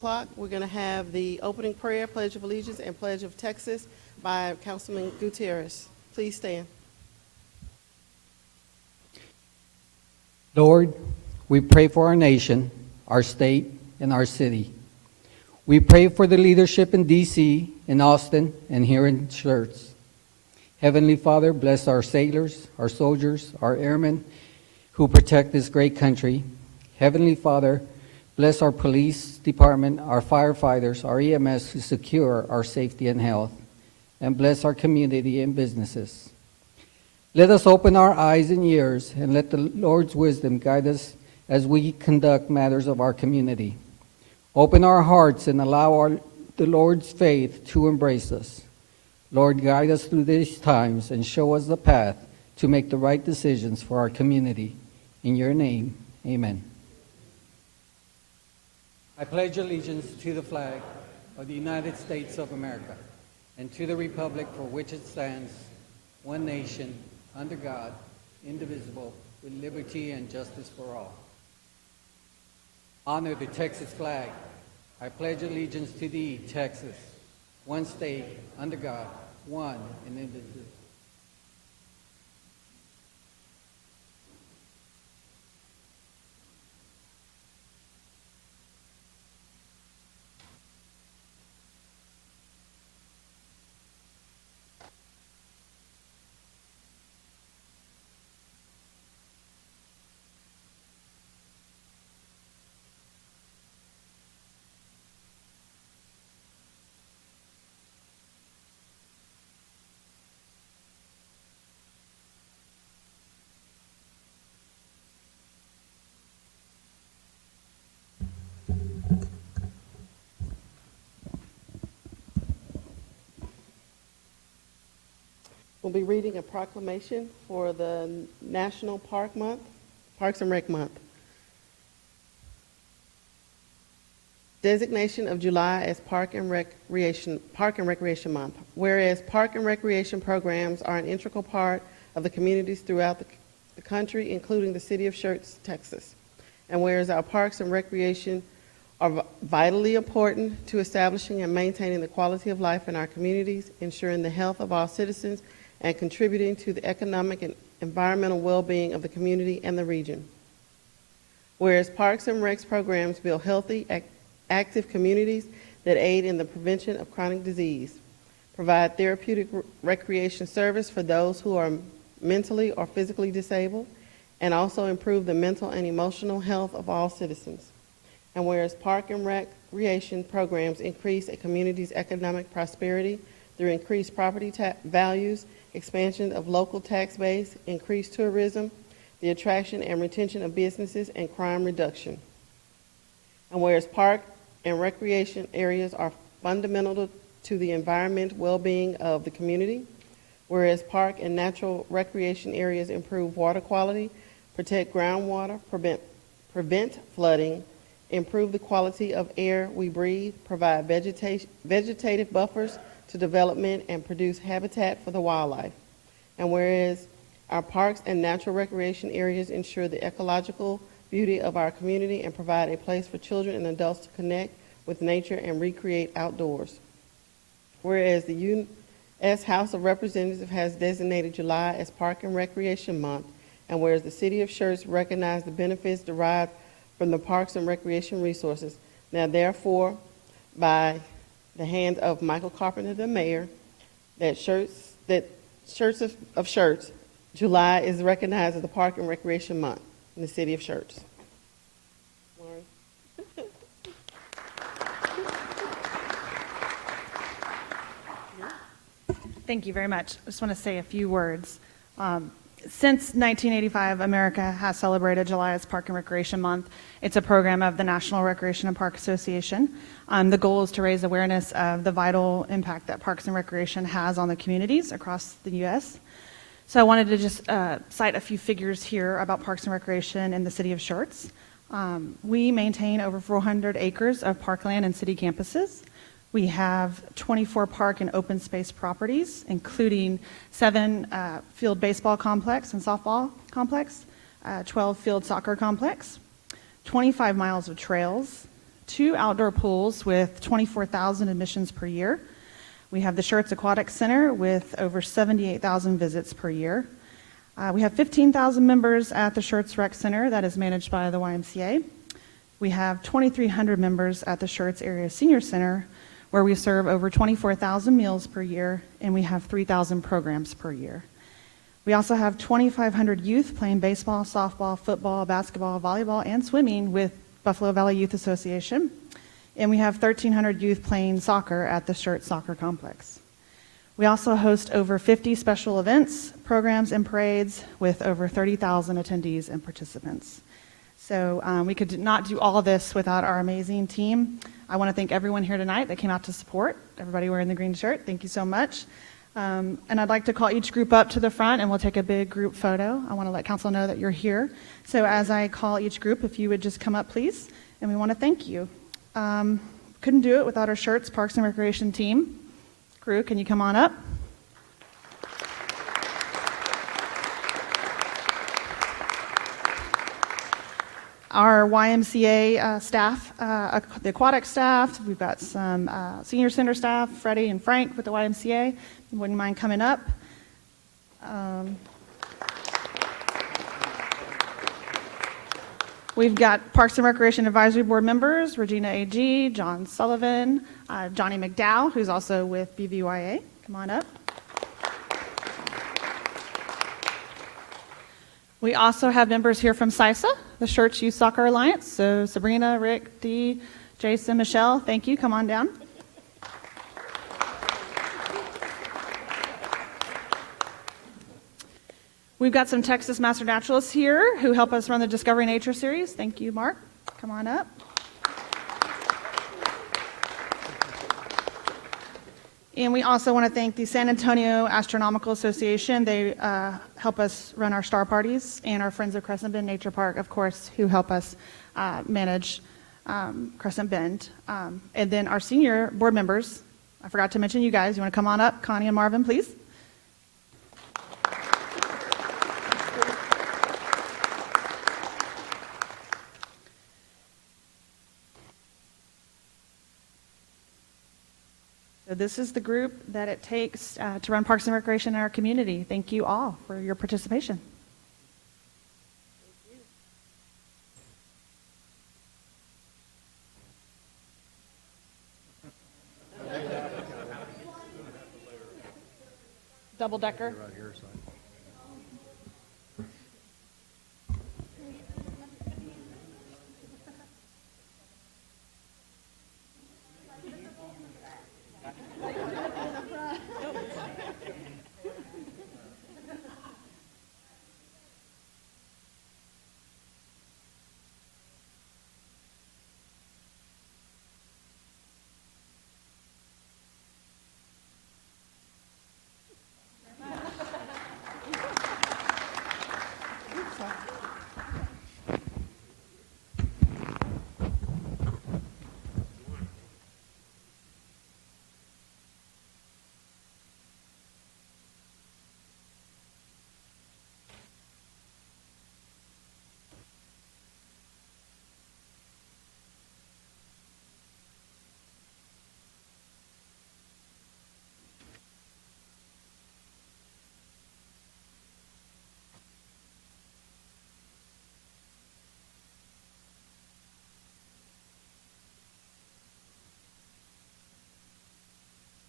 o'clock, we're going to have the opening prayer, Pledge of Allegiance, and Pledge of Texas by Councilman Gutierrez. Please stand. Lord, we pray for our nation, our state, and our city. We pray for the leadership in D.C., in Austin, and here in Schertz. Heavenly Father, bless our sailors, our soldiers, our airmen who protect this great country. Heavenly Father, bless our police department, our firefighters, our EMS who secure our safety and health, and bless our community and businesses. Let us open our eyes and ears and let the Lord's wisdom guide us as we conduct matters of our community. Open our hearts and allow the Lord's faith to embrace us. Lord, guide us through these times and show us the path to make the right decisions for our community. In your name, amen. I pledge allegiance to the flag of the United States of America and to the republic for which it stands, one nation, under God, indivisible, with liberty and justice for all. Honor the Texas flag. I pledge allegiance to thee, Texas, one state, under God, one and indivisible. We'll be reading a proclamation for the National Parks and Rec Month. Designation of July as Park and Recreation Month. Whereas park and recreation programs are an integral part of the communities throughout the country, including the city of Schertz, Texas. And whereas our parks and recreation are vitally important to establishing and maintaining the quality of life in our communities, ensuring the health of all citizens, and contributing to the economic and environmental well-being of the community and the region. Whereas Parks and Recs programs build healthy, active communities that aid in the prevention of chronic disease, provide therapeutic recreation service for those who are mentally or physically disabled, and also improve the mental and emotional health of all citizens. And whereas park and recreation programs increase a community's economic prosperity through increased property values, expansion of local tax base, increased tourism, the attraction and retention of businesses, and crime reduction. And whereas park and recreation areas are fundamental to the environment well-being of the community, whereas park and natural recreation areas improve water quality, protect groundwater, prevent flooding, improve the quality of air we breathe, provide vegetative buffers to development, and produce habitat for the wildlife. And whereas our parks and natural recreation areas ensure the ecological beauty of our community and provide a place for children and adults to connect with nature and recreate outdoors. Whereas the U.S. House of Representatives has designated July as Park and Recreation Month, and whereas the City of Schertz recognized the benefits derived from the parks and recreation resources, now therefore, by the hand of Michael Carpenter, the mayor, that Schertz of Schertz, July is recognized as the Park and Recreation Month in the City of Schertz. Thank you very much. I just want to say a few words. Since 1985, America has celebrated July as Park and Recreation Month. It's a program of the National Recreation and Park Association. The goal is to raise awareness of the vital impact that parks and recreation has on the communities across the U.S. So I wanted to just cite a few figures here about parks and recreation in the city of Schertz. We maintain over 400 acres of parkland and city campuses. We have 24 park and open space properties, including 7 field baseball complex and softball complex, 12 field soccer complex, 25 miles of trails, 2 outdoor pools with 24,000 admissions per year. We have the Schertz Aquatic Center with over 78,000 visits per year. We have 15,000 members at the Schertz Rec Center that is managed by the YMCA. We have 2,300 members at the Schertz Area Senior Center, where we serve over 24,000 meals per year, and we have 3,000 programs per year. We also have 2,500 youth playing baseball, softball, football, basketball, volleyball, and swimming with Buffalo Valley Youth Association. And we have 1,300 youth playing soccer at the Schertz Soccer Complex. We also host over 50 special events, programs, and parades with over 30,000 attendees and participants. So we could not do all of this without our amazing team. I want to thank everyone here tonight that came out to support, everybody wearing the green shirt. Thank you so much. And I'd like to call each group up to the front, and we'll take a big group photo. I want to let council know that you're here. So as I call each group, if you would just come up, please, and we want to thank you. Couldn't do it without our Schertz Parks and Recreation team. Crew, can you come on up? Our YMCA staff, the aquatic staff, we've got some senior center staff, Freddie and Frank with the YMCA. Wouldn't mind coming up. We've got Parks and Recreation Advisory Board members, Regina A.G., John Sullivan, Johnny McDowell, who's also with BVYA. Come on up. We also have members here from SISA, the Schertz Youth Soccer Alliance. So Sabrina, Rick, Dee, Jason, Michelle, thank you. Come on down. We've got some Texas Master Naturalists here who help us run the Discovery Nature Series. Thank you, Mark. Come on up. And we also want to thank the San Antonio Astronomical Association. They help us run our star parties, and our Friends of Crescent Bend Nature Park, of course, who help us manage Crescent Bend. And then our senior board members, I forgot to mention you guys. You want to come on up? Connie and Marvin, please. So this is the group that it takes to run Parks and Recreation in our community. Thank you all for your participation. Double decker.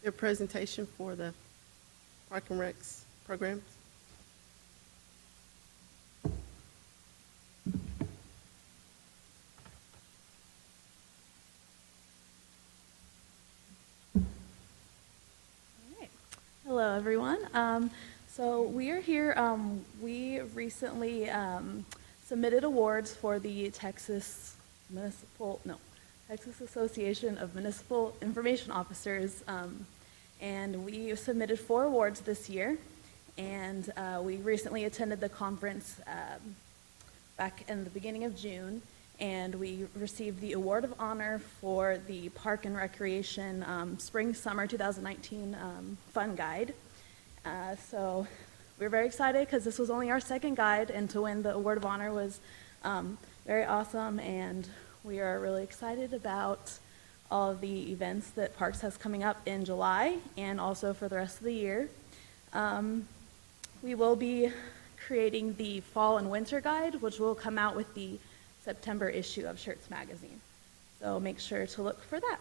Your presentation for the Park and Recs programs. Hello, everyone. So we are here. We recently submitted awards for the Texas Association of Municipal Information Officers, and we submitted 4 awards this year. And we recently attended the conference back in the beginning of June, and we received the Award of Honor for the Park and Recreation Spring-Summer 2019 Fun Guide. So we're very excited because this was only our second guide, and to win the Award of Honor was very awesome, and we are really excited about all of the events that Parks has coming up in July and also for the rest of the year. We will be creating the fall and winter guide, which will come out with the September issue of Schertz magazine. So make sure to look for that.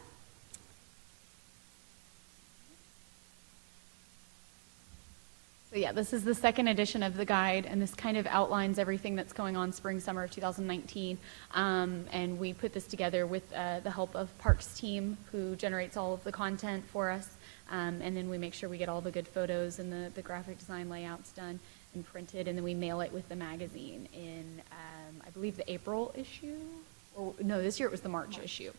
So yeah, this is the second edition of the guide, and this kind of outlines everything that's going on spring, summer of 2019. And we put this together with the help of Parks team, who generates all of the content for us. And then we make sure we get all the good photos and the graphic design layouts done and printed, and then we mail it with the magazine in, I believe, the April issue. Or no, this year it was the March issue.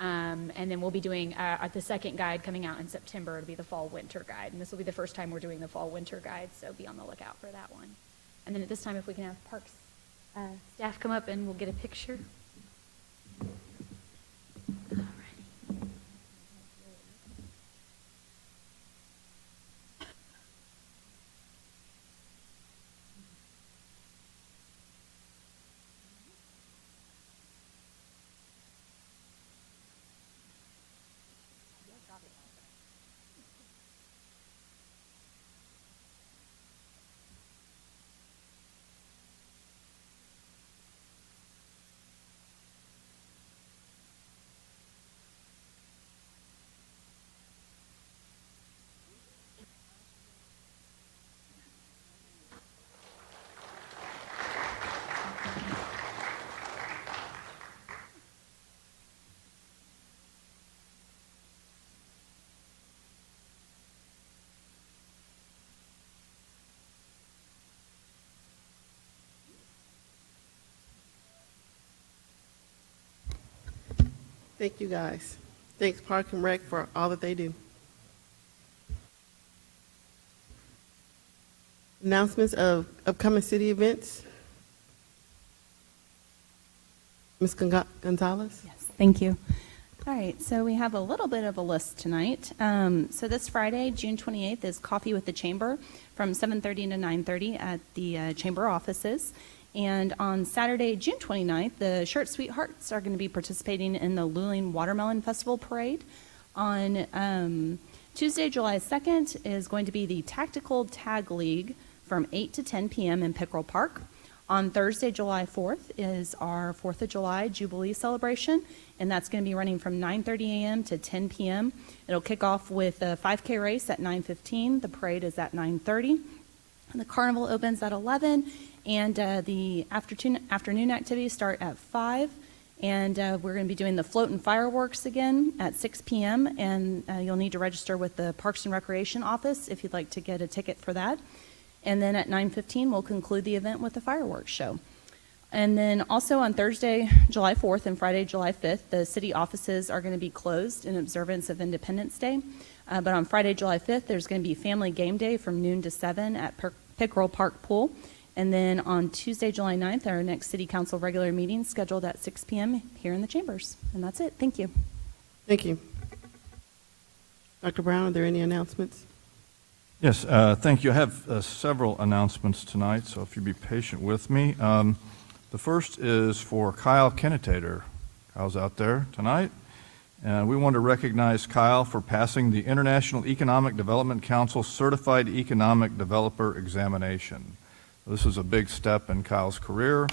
And then we'll be doing the second guide coming out in September. It'll be the fall-winter guide, and this will be the first time we're doing the fall-winter guide, so be on the lookout for that one. And then at this time, if we can have Parks staff come up and we'll get a picture. Thank you, guys. Thanks, Park and Rec, for all that they do. Announcements of upcoming city events. Ms. Gonzalez? Yes, thank you. All right, so we have a little bit of a list tonight. So this Friday, June 28th, is Coffee with the Chamber from 7:30 to 9:30 at the Chamber offices. And on Saturday, June 29th, the Schertz Sweethearts are going to be participating in the Luling Watermelon Festival Parade. On Tuesday, July 2nd, is going to be the Tactical Tag League from 8 to 10 p.m. in Pickerel Park. On Thursday, July 4th, is our 4th of July Jubilee celebration, and that's going to be running from 9:30 a.m. to 10 p.m. It'll kick off with a 5K race at 9:15. The parade is at 9:30. And the carnival opens at 11, and the afternoon activities start at 5. And we're going to be doing the float and fireworks again at 6 p.m. And you'll need to register with the Parks and Recreation office if you'd like to get a ticket for that. And then at 9:15, we'll conclude the event with the fireworks show. And then also on Thursday, July 4th and Friday, July 5th, the city offices are going to be closed in observance of Independence Day. But on Friday, July 5th, there's going to be family game day from noon to 7 at Pickerel Park Pool. And then on Tuesday, July 9th, our next city council regular meeting scheduled at 6 p.m. here in the chambers. And that's it. Thank you. Thank you. Dr. Brown, are there any announcements? Yes, thank you. I have several announcements tonight, so if you'd be patient with me. The first is for Kyle Kennetater. Kyle's out there tonight. We want to recognize Kyle for passing the International Economic Development Council Certified Economic Developer Examination. This is a big step in Kyle's career.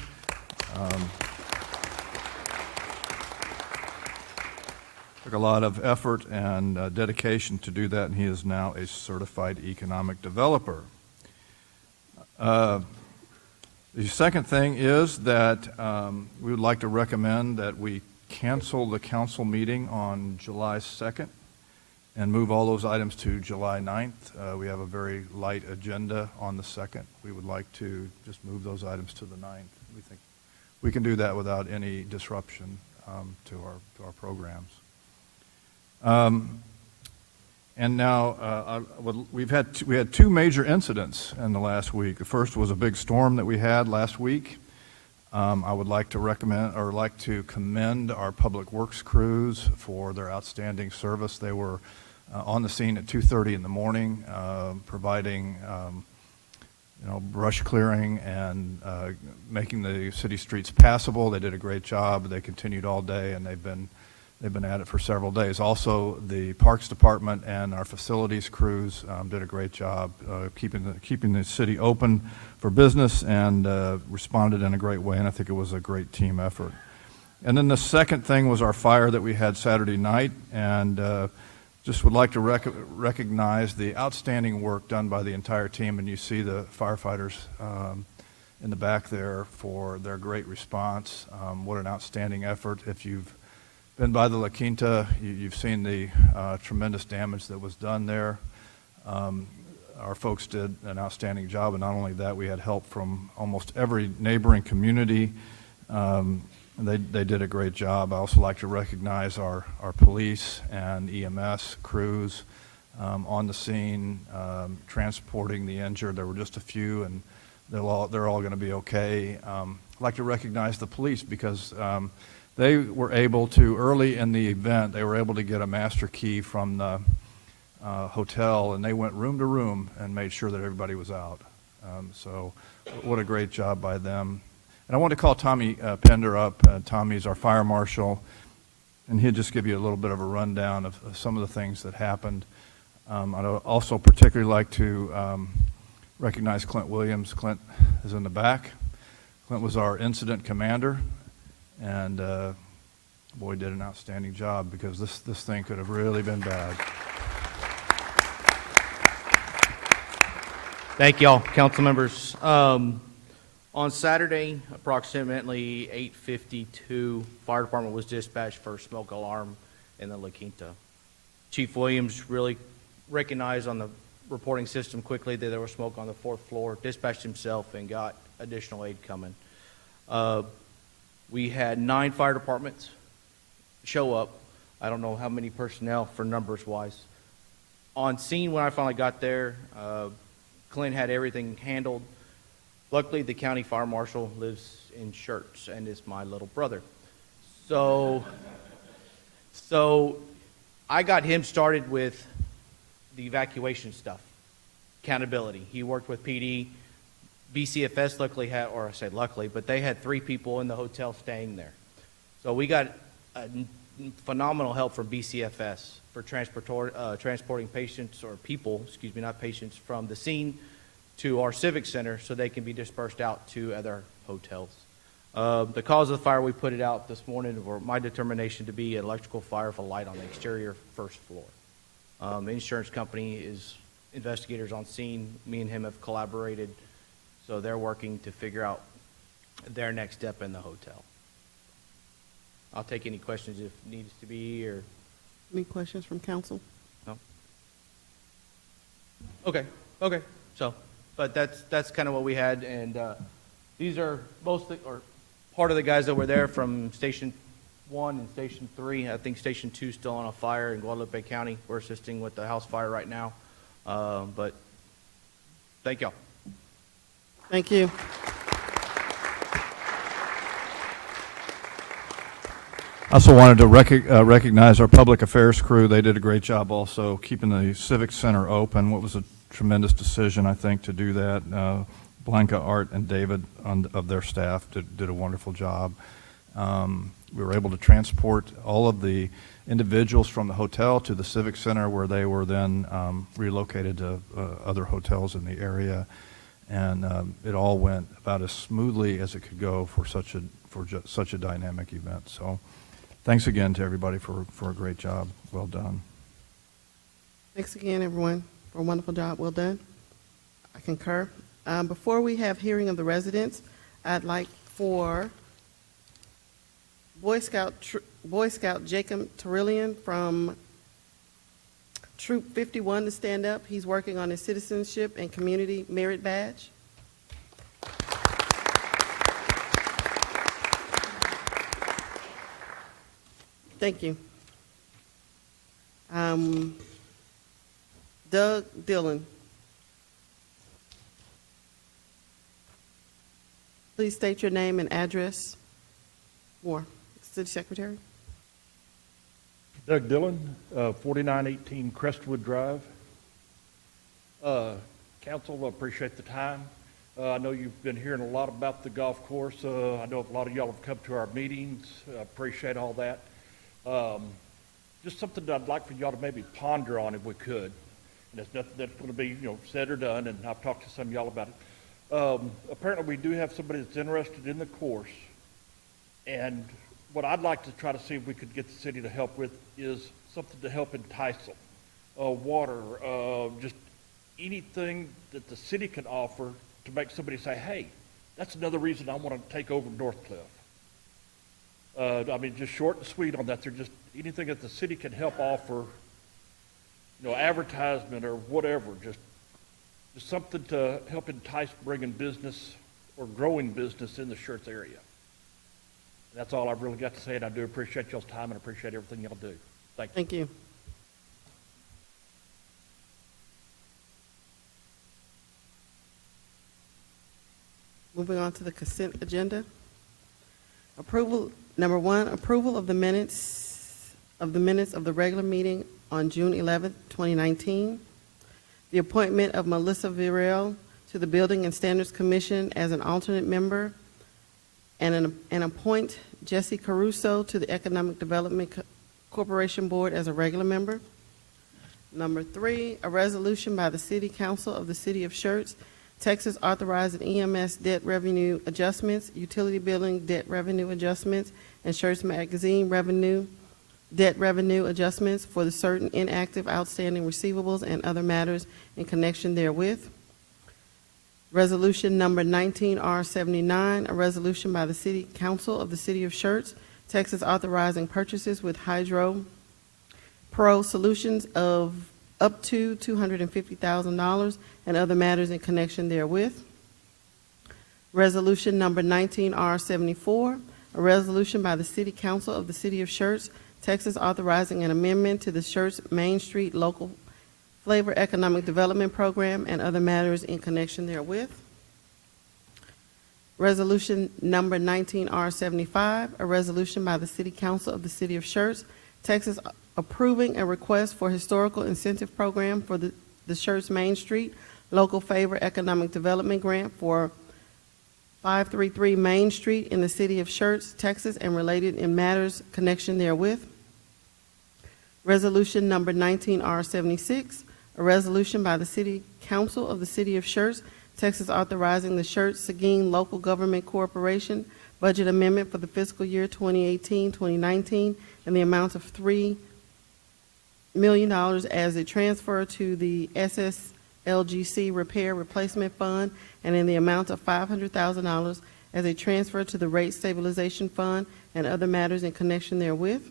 Took a lot of effort and dedication to do that, and he is now a certified economic developer. The second thing is that we would like to recommend that we cancel the council meeting on July 2nd and move all those items to July 9th. We have a very light agenda on the 2nd. We would like to just move those items to the 9th. We think we can do that without any disruption to our programs. And now we had two major incidents in the last week. The first was a big storm that we had last week. I would like to commend our public works crews for their outstanding service. They were on the scene at 2:30 in the morning, providing brush clearing and making the city streets passable. They did a great job. They continued all day, and they've been at it for several days. Also, the Parks Department and our facilities crews did a great job keeping the city open for business and responded in a great way, and I think it was a great team effort. And then the second thing was our fire that we had Saturday night, and just would like to recognize the outstanding work done by the entire team, and you see the firefighters in the back there for their great response. What an outstanding effort. If you've been by the La Quinta, you've seen the tremendous damage that was done there. Our folks did an outstanding job, and not only that, we had help from almost every neighboring community. They did a great job. I also like to recognize our police and EMS crews on the scene, transporting the injured. There were just a few, and they're all going to be okay. I'd like to recognize the police because they were able to, early in the event, they were able to get a master key from the hotel, and they went room to room and made sure that everybody was out. So what a great job by them. And I want to call Tommy Pender up. Tommy's our fire marshal, and he'll just give you a little bit of a rundown of some of the things that happened. I'd also particularly like to recognize Clint Williams. Clint is in the back. Clint was our incident commander, and boy, did an outstanding job because this thing could have really been bad. Thank y'all, council members. On Saturday, approximately 8:52, fire department was dispatched for a smoke alarm in the La Quinta. Chief Williams really recognized on the reporting system quickly that there was smoke on the 4th floor, dispatched himself, and got additional aid coming. We had 9 fire departments show up. I don't know how many personnel for numbers-wise. On scene, when I finally got there, Clint had everything handled. Luckily, the county fire marshal lives in Schertz and is my little brother. So I got him started with the evacuation stuff, accountability. He worked with PD. BCFS luckily had, or I say luckily, but they had 3 people in the hotel staying there. So we got phenomenal help from BCFS for transporting patients, or people, excuse me, not patients, from the scene to our civic center so they can be dispersed out to other hotels. The cause of the fire, we put it out this morning, or my determination to be an electrical fire with a light on the exterior 1st floor. The insurance company is investigators on scene. Me and him have collaborated, so they're working to figure out their next step in the hotel. I'll take any questions if needs to be, or Any questions from council? no. Okay. So, but that's kind of what we had, and these are mostly, or part of the guys that were there from Station 1 and Station 3. I think Station 2 is still on a fire in Guadalupe County. We're assisting with the house fire right now, but thank y'all. Thank you. I also wanted to recognize our public affairs crew. They did a great job also keeping the Civic Center open. What was a tremendous decision, I think, to do that. Blanca, Art, and David of their staff did a wonderful job. We were able to transport all of the individuals from the hotel to the Civic Center, where they were then relocated to other hotels in the area. And it all went about as smoothly as it could go for such a dynamic event. So thanks again to everybody for a great job. Well done. Thanks again, everyone, for a wonderful job. Well done. I concur. Before we have hearing of the residents, I'd like for Boy Scout Jacob Terillian from Troop 51 to stand up. He's working on his citizenship and community merit badge. Thank you. Doug Dillon. Please state your name and address. More. City Secretary. Doug Dillon, 4918 Crestwood Drive. Council, I appreciate the time. I know you've been hearing a lot about the golf course. I know a lot of y'all have come to our meetings. I appreciate all that. Just something that I'd like for y'all to maybe ponder on if we could. And it's nothing that's going to be, said or done, and I've talked to some of y'all about it. Apparently, we do have somebody that's interested in the course. And what I'd like to try to see if we could get the city to help with is something to help entice them. Water, just anything that the city can offer to make somebody say, hey, that's another reason I want to take over North Cliff. Just short and sweet on that. They're just anything that the city can help offer, advertisement or whatever, just something to help entice bringing business or growing business in the Schertz area. That's all I've really got to say, and I do appreciate y'all's time and appreciate everything y'all do. Thank you. Thank you. Moving on to the consent agenda. Number 1, approval of the minutes of the regular meeting on June 11th, 2019. The appointment of Melissa Virel to the Building and Standards Commission as an alternate member, and appoint Jesse Caruso to the Economic Development Corporation Board as a regular member. Number 3, a resolution by the City Council of the City of Schertz, Texas, authorizing EMS debt revenue adjustments, utility billing debt revenue adjustments, and Schertz Magazine debt revenue adjustments for the certain inactive outstanding receivables and other matters in connection therewith. Resolution number 19R79, a resolution by the City Council of the City of Schertz, Texas, authorizing purchases with Hydro Pro Solutions of up to $250,000 and other matters in connection therewith. Resolution number 19R74, a resolution by the City Council of the City of Schertz, Texas, authorizing an amendment to the Schertz Main Street Local Flavor Economic Development Program and other matters in connection therewith. Resolution number 19R75, a resolution by the City Council of the City of Schertz, Texas, approving a request for historical incentive program for the Schertz Main Street Local Favor Economic Development Grant for 533 Main Street in the City of Schertz, Texas, and related in matters connection therewith. Resolution number 19R76, a resolution by the City Council of the City of Schertz, Texas, authorizing the Schertz-Seguin Local Government Corporation budget amendment for the fiscal year 2018-2019 in the amount of $3 million as a transfer to the SSLGC Repair Replacement Fund, and in the amount of $500,000 as a transfer to the Rate Stabilization Fund and other matters in connection therewith.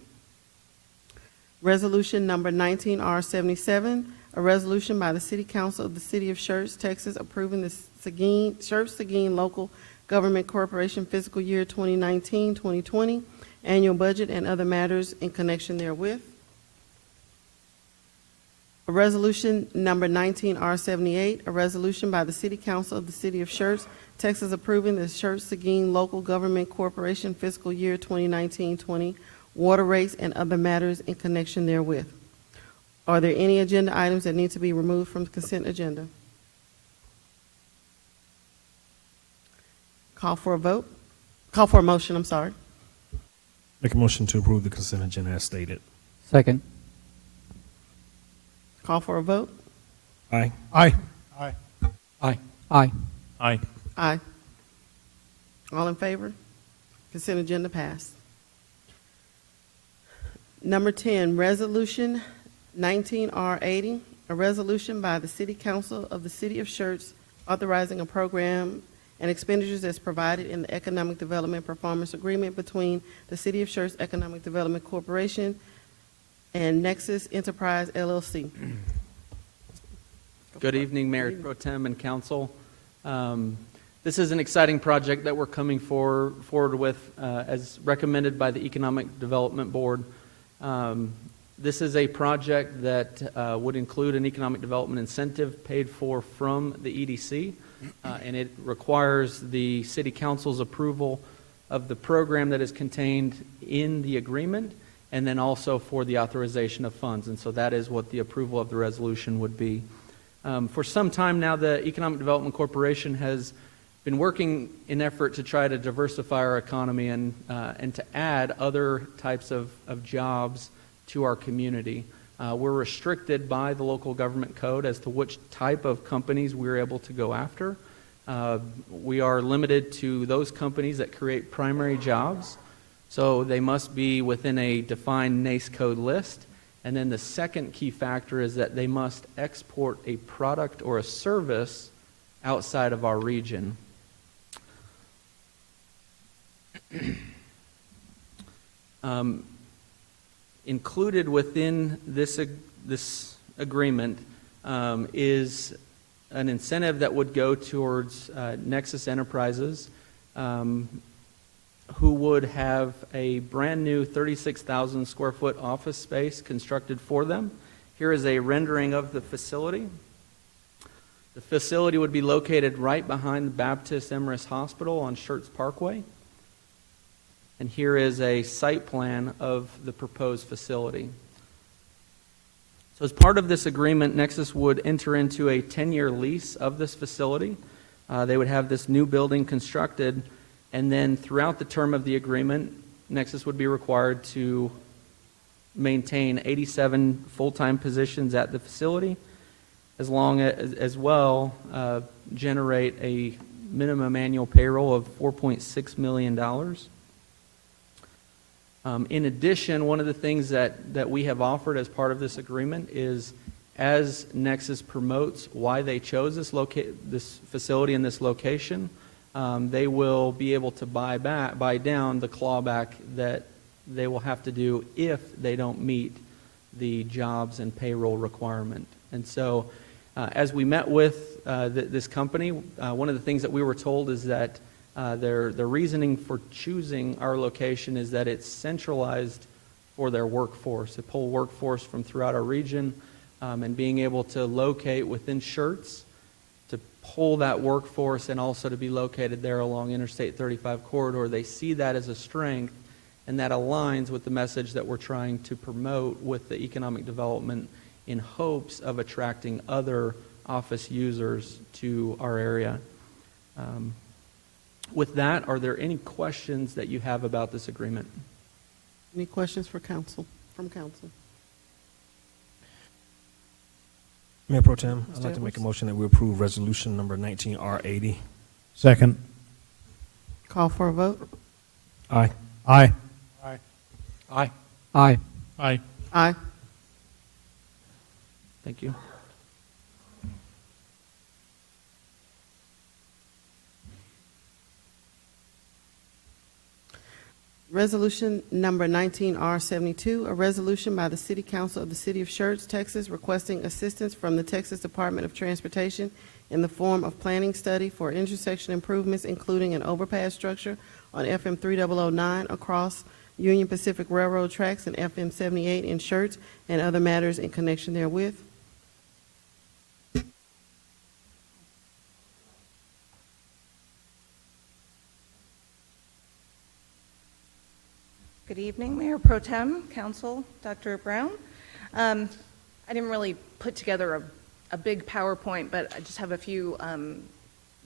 Resolution number 19R77, a resolution by the City Council of the City of Schertz, Texas, approving the Schertz-Seguin Local Government Corporation fiscal year 2019-2020 annual budget and other matters in connection therewith. A resolution number 19R78, a resolution by the City Council of the City of Schertz, Texas, approving the Schertz-Seguin Local Government Corporation fiscal year 2019-20 water rates and other matters in connection therewith. Are there any agenda items that need to be removed from the consent agenda? Call for a motion, I'm sorry. Make a motion to approve the consent agenda as stated. Second. Call for a vote. Aye. Aye. Aye. Aye. Aye. Aye. Aye. All in favor? Consent agenda passed. Number 10, Resolution 19R80, a resolution by the City Council of the City of Schertz authorizing a program and expenditures as provided in the Economic Development Performance Agreement between the City of Schertz Economic Development Corporation and Nexus Enterprise, LLC. Good evening, Mayor Pro Tem and Council. This is an exciting project that we're coming forward with as recommended by the Economic Development Board. This is a project that would include an economic development incentive paid for from the EDC, and it requires the City Council's approval of the program that is contained in the agreement, and then also for the authorization of funds. And so that is what the approval of the resolution would be. For some time now, the Economic Development Corporation has been working in effort to try to diversify our economy and to add other types of jobs to our community. We're restricted by the local government code as to which type of companies we're able to go after. We are limited to those companies that create primary jobs, so they must be within a defined NACE code list. And then the second key factor is that they must export a product or a service outside of our region. Included within this agreement is an incentive that would go towards Nexus Enterprises, who would have a brand new 36,000 square foot office space constructed for them. Here is a rendering of the facility. The facility would be located right behind the Baptist Emmaus Hospital on Schertz Parkway. And here is a site plan of the proposed facility. So as part of this agreement, Nexus would enter into a 10-year lease of this facility. They would have this new building constructed, and then throughout the term of the agreement, Nexus would be required to maintain 87 full-time positions at the facility, as well generate a minimum annual payroll of $4.6 million. In addition, one of the things that we have offered as part of this agreement is, as Nexus promotes why they chose this facility and this location, they will be able to buy down the clawback that they will have to do if they don't meet the jobs and payroll requirement. And so, as we met with this company, one of the things that we were told is that their reasoning for choosing our location is that it's centralized for their workforce. They pull workforce from throughout our region, and being able to locate within Schertz, to pull that workforce and also to be located there along Interstate 35 corridor, they see that as a strength, and that aligns with the message that we're trying to promote with the economic development in hopes of attracting other office users to our area. With that, are there any questions that you have about this agreement? Any questions for council, from council? Mayor Pro Tem, I'd Mr. like to make a Edwards? motion that we approve resolution number 19R80. Second. Call for a vote? Aye. Aye. Aye. Aye. Aye. Aye. Aye. Thank you. Resolution number 19R72, a resolution by the City Council of the City of Schertz, Texas, requesting assistance from the Texas Department of Transportation in the form of planning study for intersection improvements, including an overpass structure on FM 3009 across Union Pacific Railroad tracks and FM 78 in Schertz, and other matters in connection therewith. Good evening, Mayor Pro Tem, Council, Dr. Brown. I didn't really put together a big PowerPoint, but I just have a few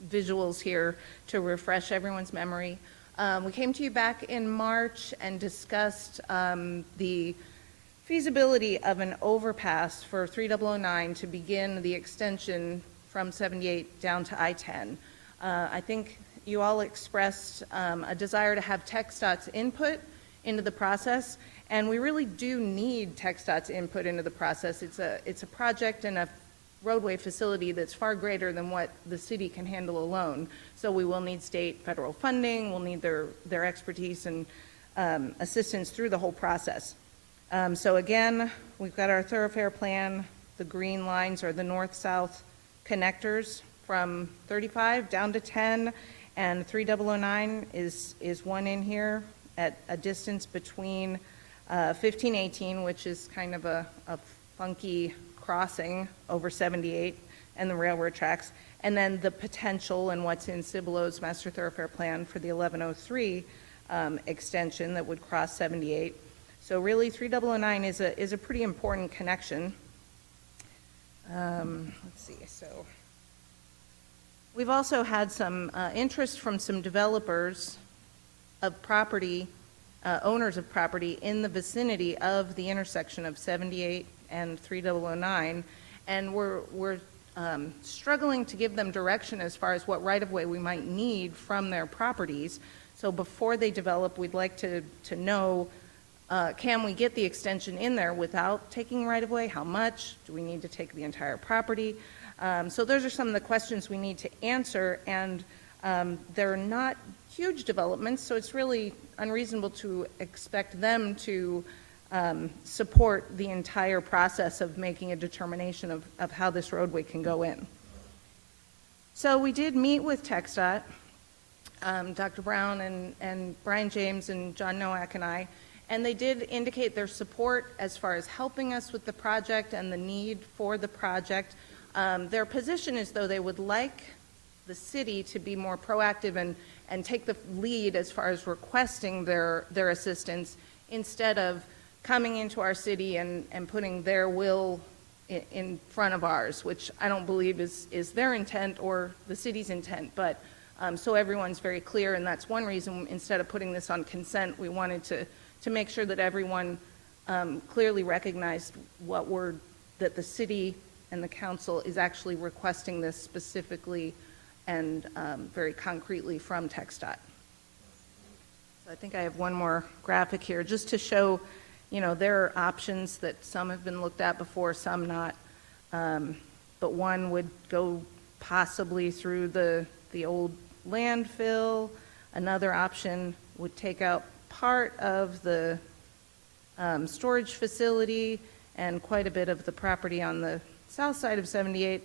visuals here to refresh everyone's memory. We came to you back in March and discussed the feasibility of an overpass for 3009 to begin the extension from 78 down to I-10. I think you all expressed a desire to have TxDOT's input into the process, and we really do need TxDOT's input into the process. It's a project and a roadway facility that's far greater than what the city can handle alone. So we will need state, federal funding. We'll need their expertise and assistance through the whole process. So again, we've got our thoroughfare plan. The green lines are the north-south connectors from 35 down to 10, and 3009 is one in here at a distance between 1518, which is kind of a funky crossing over 78 and the railroad tracks, and then the potential and what's in Cibelo's master thoroughfare plan for the 1103 extension that would cross 78. So really 3009 is a pretty important connection. Let's see, so We've also had some interest from some developers of property, owners of property in the vicinity of the intersection of 78 and 3009, and we're struggling to give them direction as far as what right-of-way we might need from their properties. So before they develop, we'd like to know, can we get the extension in there without taking right-of-way? How much? Do we need to take the entire property? So those are some of the questions we need to answer, and they're not huge developments, so it's really unreasonable to expect them to support the entire process of making a determination of how this roadway can go in. So we did meet with TxDOT, Dr. Brown and Brian James and John Nowak and I, and they did indicate their support as far as helping us with the project and the need for the project. Their position is, though, they would like the city to be more proactive and take the lead as far as requesting their assistance instead of coming into our city and putting their will in front of ours, which I don't believe is their intent or the city's intent. But so everyone's very clear, and that's one reason, instead of putting this on consent, we wanted to make sure that everyone clearly recognized that the city and the council is actually requesting this specifically and very concretely from TxDOT. So I think I have one more graphic here just to show, there are options that some have been looked at before, some not. But one would go possibly through the old landfill. Another option would take out part of the storage facility and quite a bit of the property on the south side of 78.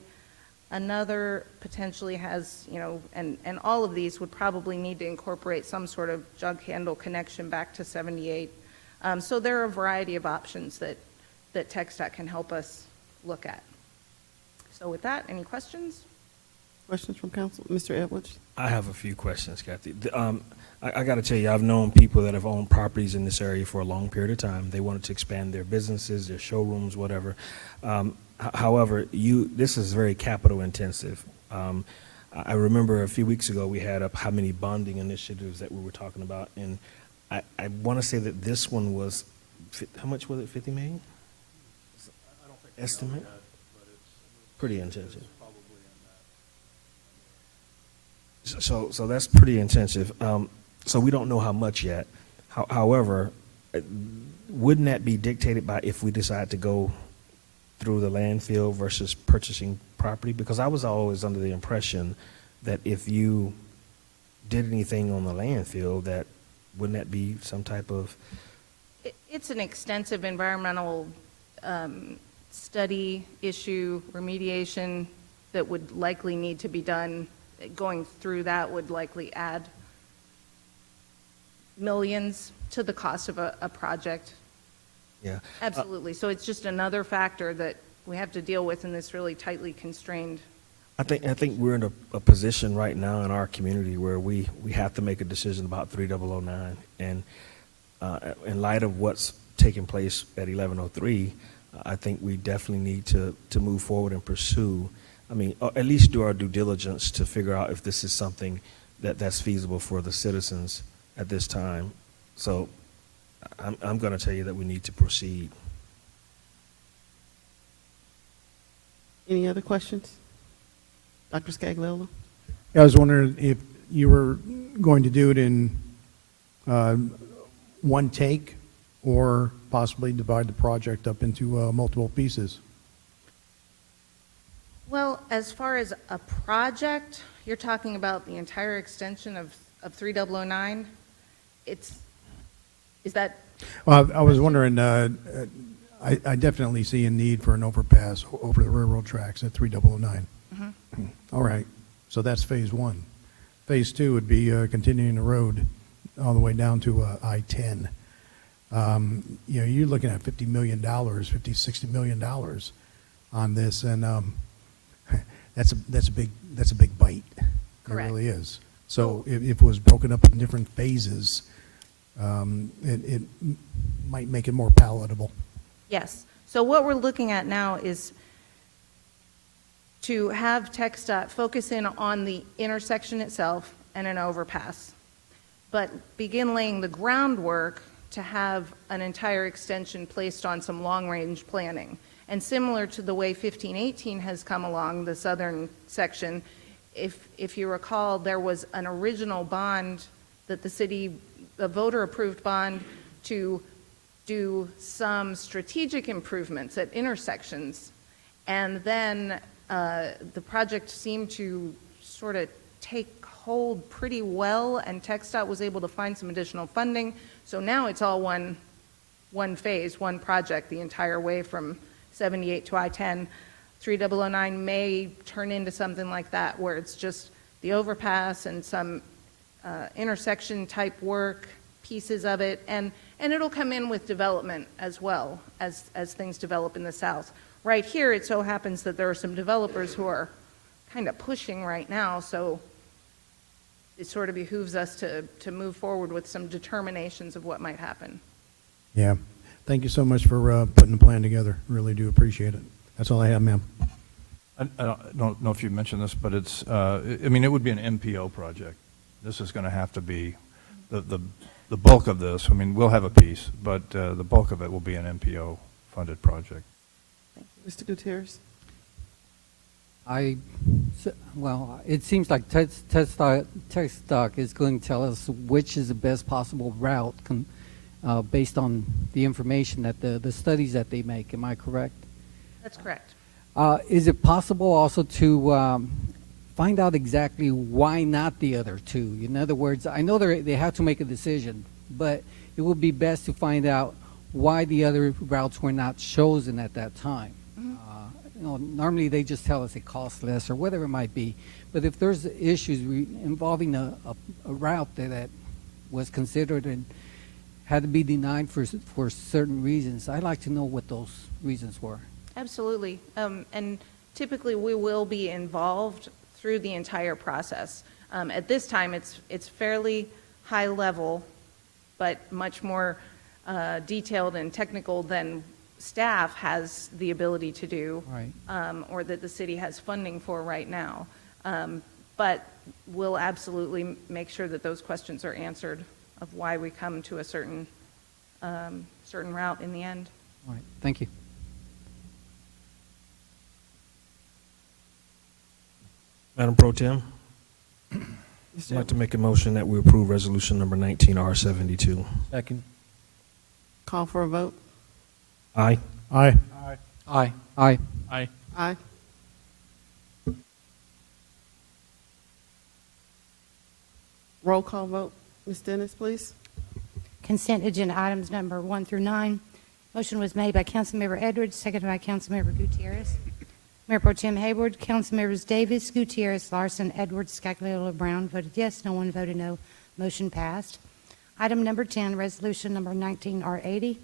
Another potentially has, and all of these would probably need to incorporate some sort of jug handle connection back to 78. So there are a variety of options that TxDOT can help us look at. So with that, any questions? Questions from council? Mr. Edwards? I have a few questions, Kathy. I got to tell you, I've known people that have owned properties in this area for a long period of time. They wanted to expand their businesses, their showrooms, whatever. However, this is very capital intensive. I remember a few weeks ago we had up how many bonding initiatives that we were talking about, and I want to say that this one was, how much was it, 50 million? I don't think Estimate? That, but it's Pretty intensive. probably in that. So that's pretty intensive. So we don't know how much yet. However, wouldn't that be dictated by if we decide to go through the landfill versus purchasing property? Because I was always under the impression that if you did anything on the landfill, that wouldn't that be some type of... It's an extensive environmental study issue, remediation that would likely need to be done. Going through that would likely add millions to the cost of a project. Yeah. Absolutely. So it's just another factor that we have to deal with in this really tightly constrained. I think we're in a position right now in our community where we have to make a decision about 3009. And in light of what's taking place at 1103, I think we definitely need to move forward and pursue, at least do our due diligence to figure out if this is something that's feasible for the citizens at this time. So I'm going to tell you that we need to proceed. Any other questions? Dr. Scagliola? I was wondering if you were going to do it in one take or possibly divide the project up into multiple pieces. Well, as far as a project, you're talking about the entire extension of 3009. Is that? Well, I was wondering, I definitely see a need for an overpass over the railroad tracks at 3009. Mm-hmm. All right, so that's phase one. Phase two would be continuing the road all the way down to I-10. You're looking at $50 million, $60 million on this, and that's a big bite. Correct. It really is. So if it was broken up in different phases, it might make it more palatable. Yes. So what we're looking at now is to have TxDOT focus in on the intersection itself and an overpass, but begin laying the groundwork to have an entire extension placed on some long-range planning. And similar to the way 1518 has come along, the southern section, if you recall, there was an original bond that the city, a voter-approved bond to do some strategic improvements at intersections. And then the project seemed to sort of take hold pretty well, and TxDOT was able to find some additional funding. So now it's all one phase, one project, the entire way from 78 to I-10. 3009 may turn into something like that, where it's just the overpass and some intersection type work, pieces of it, and it'll come in with development as well as things develop in the south. Right here, it so happens that there are some developers who are kind of pushing right now, so it sort of behooves us to move forward with some determinations of what might happen. Yeah. Thank you so much for putting the plan together. Really do appreciate it. That's all I have, ma'am. I don't know if you mentioned this, but it's, I mean, it would be an MPO project. This is going to have to be the bulk of this. I mean, we'll have a piece, but the bulk of it will be an MPO funded project. Mr. Gutierrez? Well, it seems like TxDOT is going to tell us which is the best possible route based on the information that the studies that they make. Am I correct? That's correct. Is it possible also to find out exactly why not the other two? In other words, I know they have to make a decision, but it would be best to find out why the other routes were not chosen at that time. Normally they just tell us it costs less or whatever it might be. But if there's issues involving a route that was considered and had to be denied for certain reasons, I'd like to know what those reasons were. Absolutely. And typically we will be involved through the entire process. At this time, it's fairly high level, but much more detailed and technical than staff has the ability to do, Right. or that the city has funding for right now. But we'll absolutely make sure that those questions are answered of why we come to a certain route in the end. All right. Thank you. Madam Pro Tem, I'd like to make a motion that we approve resolution number 19R72. Second. Call for a vote. Aye. Aye. Aye. Aye. Aye. Aye. Roll call vote. Ms. Dennis, please. Consent agenda items number 1 through 9. Motion was made by Councilmember Edwards, seconded by Councilmember Gutierrez. Mayor Pro Tem Hayward, Councilmembers Davis, Gutierrez, Larson, Edwards, Scagliola, Brown voted yes. No one voted no. Motion passed. Item number 10, resolution number 19R80.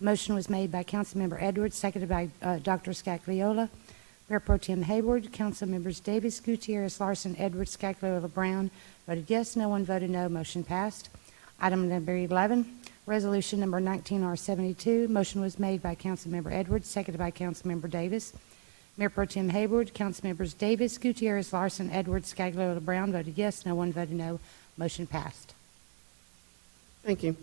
Motion was made by Councilmember Edwards, seconded by Dr. Scagliola. Mayor Pro Tem Hayward, Councilmembers Davis, Gutierrez, Larson, Edwards, Scagliola, Brown voted yes. No one voted no. Motion passed. Item number 11, resolution number 19R72. Motion was made by Councilmember Edwards, seconded by Councilmember Davis. Mayor Pro Tem Hayward, Councilmembers Davis, Gutierrez, Larson, Edwards, Scagliola, Brown voted yes. No one voted no. Motion passed. Thank you.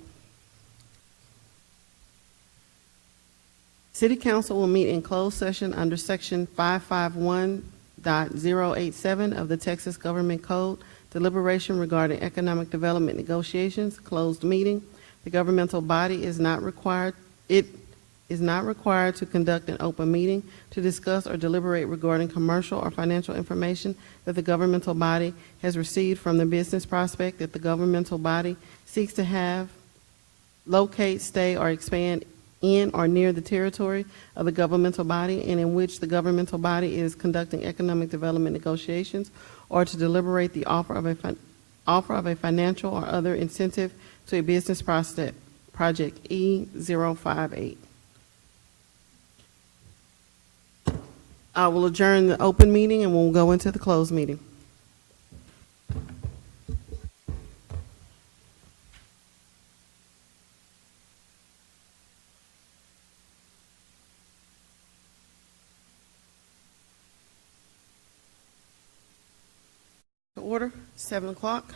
City Council will meet in closed session under Section 551.087 of the Texas Government Code. Deliberation regarding economic development negotiations, closed meeting. The governmental body is not required to conduct an open meeting to discuss or deliberate regarding commercial or financial information that the governmental body has received from the business prospect that the governmental body seeks to have, locate, stay, or expand in or near the territory of the governmental body and in which the governmental body is conducting economic development negotiations, or to deliberate the offer of a financial or other incentive to a business project E058. I will adjourn the open meeting and we'll go into the closed meeting. order, 7 o'clock.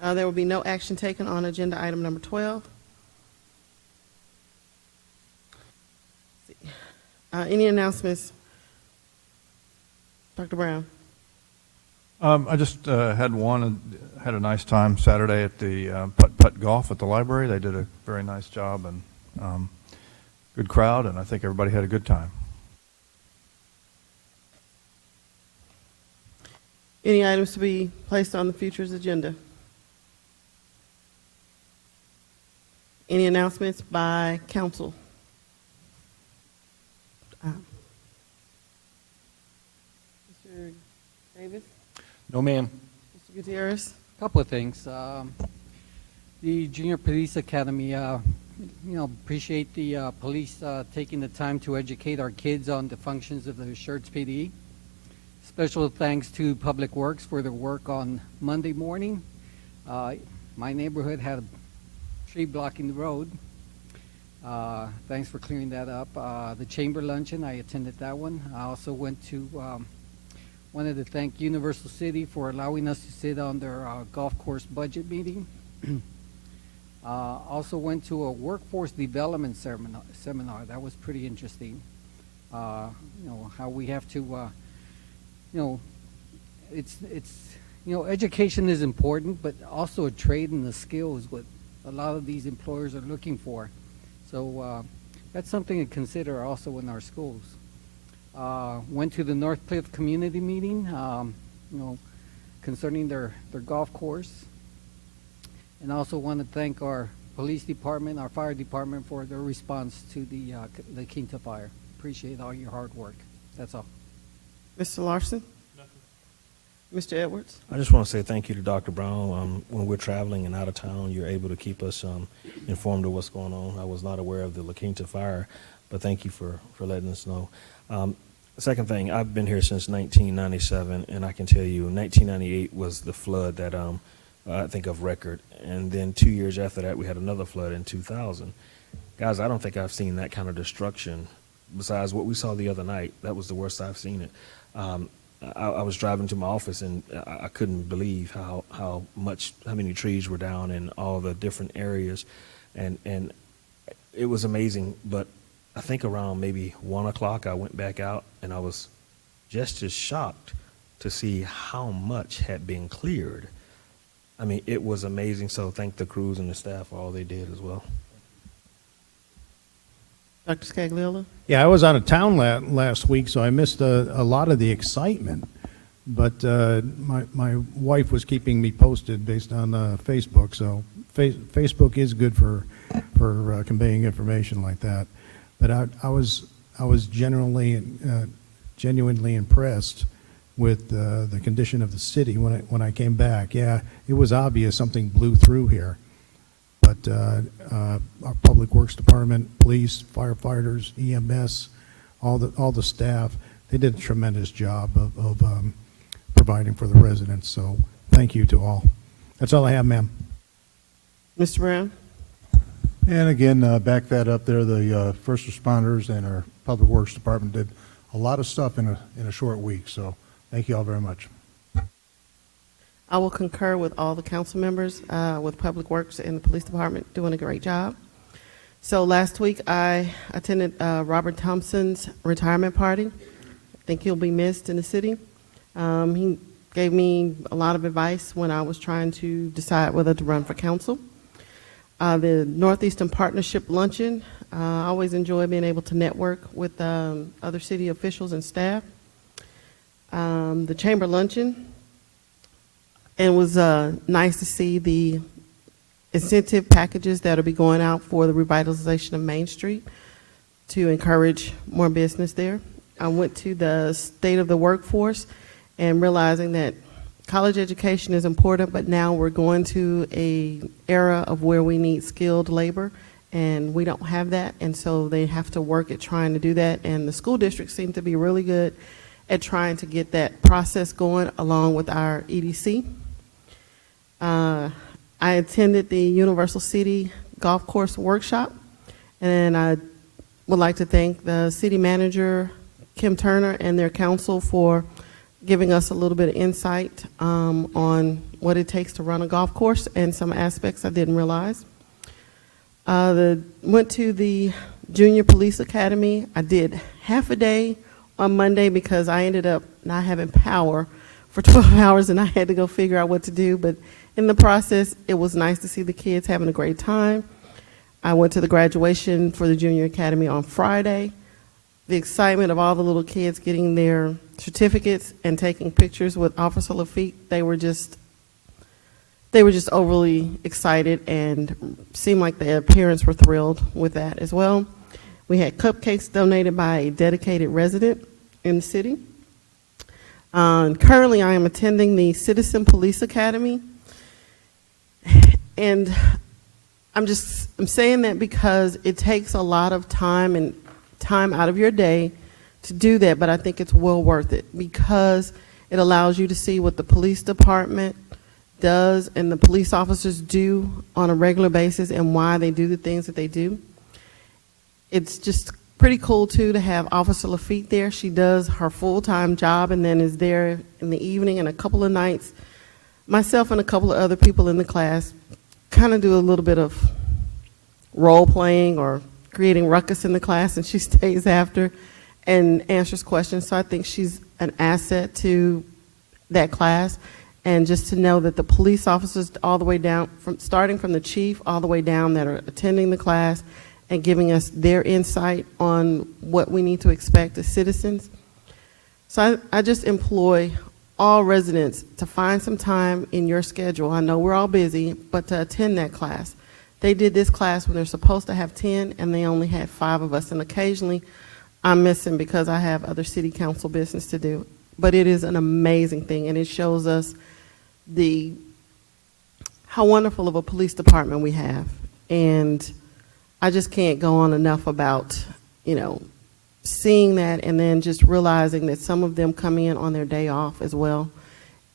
There will be no action taken on agenda item number 12. Any announcements? Dr. Brown? I just had a nice time Saturday at the putt golf at the library. They did a very nice job, and good crowd, and I think everybody had a good time. Any items to be placed on the future's agenda? Any announcements by council? Mr. Davis? No, ma'am. Mr. Gutierrez? Couple of things. The Junior Police Academy, appreciate the police taking the time to educate our kids on the functions of the Schertz PD. Special thanks to Public Works for their work on Monday morning. My neighborhood had a tree blocking the road. Thanks for clearing that up. The Chamber Luncheon, I attended that one. I also wanted to thank Universal City for allowing us to sit on their golf course budget meeting. Also went to a workforce development seminar. That was pretty interesting. How we have to, education is important, but also a trade and a skill is what a lot of these employers are looking for. So that's something to consider also in our schools. Went to the North Cliff community meeting, concerning their golf course. And also want to thank our police department, our fire department for their response to the La Quinta fire. Appreciate all your hard work. That's all. Mr. Larson? Mr. Edwards? I just want to say thank you to Dr. Brown. When we're traveling and out of town, you're able to keep us informed of what's going on. I was not aware of the La Quinta fire, but thank you for letting us know. Second thing, I've been here since 1997, and I can tell you 1998 was the flood that I think of record. And then 2 years after that, we had another flood in 2000. Guys, I don't think I've seen that kind of destruction besides what we saw the other night. That was the worst I've seen it. I was driving to my office, and I couldn't believe how many trees were down in all the different areas. And it was amazing. But I think around maybe 1 o'clock, I went back out, and I was just as shocked to see how much had been cleared. I mean, it was amazing. So thank the crews and the staff for all they did as well. Dr. Scagliola? Yeah, I was out of town last week, so I missed a lot of the excitement. But my wife was keeping me posted based on Facebook. So Facebook is good for conveying information like that. But I was genuinely impressed with the condition of the city when I came back. Yeah, it was obvious something blew through here. But our Public Works Department, police, firefighters, EMS, all the staff, they did a tremendous job of providing for the residents. So thank you to all. That's all I have, ma'am. Mr. Brown? And again, back that up there, the first responders and our Public Works Department did a lot of stuff in a short week. So thank you all very much. I will concur with all the council members with Public Works and the Police Department doing a great job. So last week I attended Robert Thompson's retirement party. I think he'll be missed in the city. He gave me a lot of advice when I was trying to decide whether to run for council. The Northeastern Partnership Luncheon, I always enjoy being able to network with other city officials and staff. The Chamber Luncheon. And it was nice to see the incentive packages that will be going out for the revitalization of Main Street to encourage more business there. I went to the State of the Workforce and realizing that college education is important, but now we're going to an era of where we need skilled labor, and we don't have that, and so they have to work at trying to do that, and the school districts seem to be really good at trying to get that process going along with our EDC. I attended the Universal City Golf Course Workshop, and I would like to thank the city manager, Kim Turner, and their council for giving us a little bit of insight on what it takes to run a golf course and some aspects I didn't realize. Went to the Junior Police Academy. I did half a day on Monday because I ended up not having power for 12 hours and I had to go figure out what to do. But in the process, it was nice to see the kids having a great time. I went to the graduation for the Junior Academy on Friday. The excitement of all the little kids getting their certificates and taking pictures with Officer Lafitte, they were just overly excited and seemed like their parents were thrilled with that as well. We had cupcakes donated by a dedicated resident in the city. Currently, I am attending the Citizen Police Academy. And I'm saying that because it takes a lot of time out of your day to do that, but I think it's well worth it because it allows you to see what the police department does and the police officers do on a regular basis and why they do the things that they do. It's just pretty cool, too, to have Officer Lafitte there. She does her full-time job and then is there in the evening and a couple of nights. Myself and a couple of other people in the class kind of do a little bit of role-playing or creating ruckus in the class, and she stays after and answers questions. So I think she's an asset to that class. And just to know that the police officers all the way down, starting from the chief all the way down that are attending the class and giving us their insight on what we need to expect as citizens. So I just employ all residents to find some time in your schedule. I know we're all busy, but to attend that class. They did this class when they're supposed to have 10 and they only had 5 of us. And occasionally I'm missing because I have other city council business to do. But it is an amazing thing and it shows us how wonderful of a police department we have. And I just can't go on enough about, seeing that and then just realizing that some of them come in on their day off as well.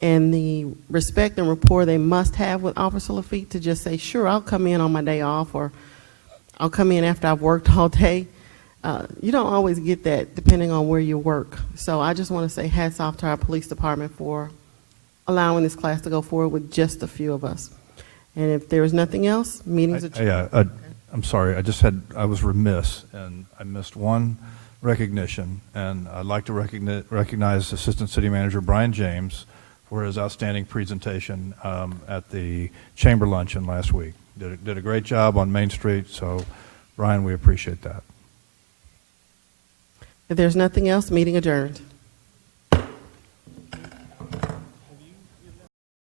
And the respect and rapport they must have with Officer Lafitte to just say, sure, I'll come in on my day off or I'll come in after I've worked all day. You don't always get that depending on where you work. So I just want to say hats off to our police department for allowing this class to go forward with just a few of us. And if there is nothing else, meetings are... I'm sorry, I was remiss, and I missed one recognition, and I'd like to recognize Assistant City Manager Brian James for his outstanding presentation at the Chamber Luncheon last week. Did a great job on Main Street, so Brian, we appreciate that. If there's nothing else, meeting adjourned.